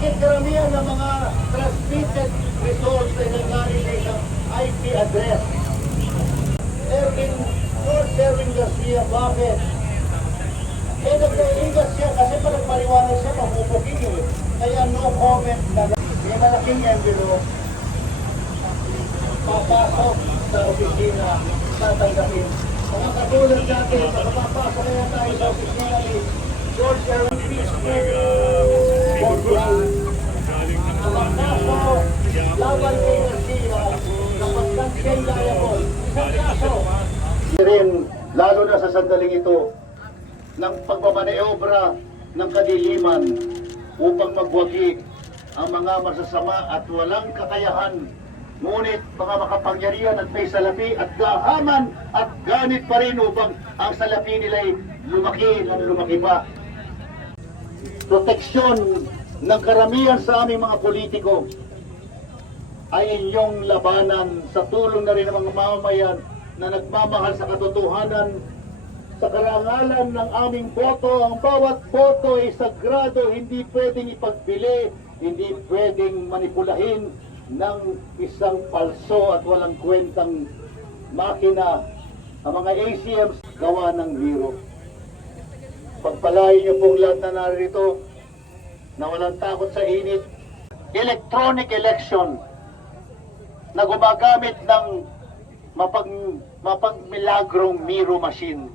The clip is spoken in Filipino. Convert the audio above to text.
Bakit karamihan ng mga transmitted results ay nanggaling sa isang IP address? Lord Erwin Garcia, bakit? Eh, nag-iingat siya kasi pa nagpaliwanag siya, mabubuking eh. Kaya no comment na may malaking envelope. Papasok sa opisina, tatanggapin. Mga katulad natin, makapapasok kaya tayo sa opisina ni George Erwin Ang kaso, laban kay Garcia, kapag siya'y liable. Isang kaso. Rin, lalo na sa sandaling ito, ng pagmamaneobra ng kadiliman upang magwagi ang mga masasama at walang kakayahan. Ngunit mga makapangyarihan at may salapi at gahaman at ganit pa rin upang ang salapi nila'y lumaki ng lumaki pa. Proteksyon ng karamihan sa aming mga politiko ay inyong labanan sa tulong na rin ng mga mamamayan na nagmamahal sa katotohanan. Sa karangalan ng aming boto, ang bawat boto ay sagrado, hindi pwedeng ipagbili, hindi pwedeng manipulahin ng isang palso at walang kwentang makina. Ang mga ACMs gawa ng biro. Pagpalain niyo pong lahat na narito na walang takot sa init. Electronic election na gumagamit ng mapagmilagrong Miro machine.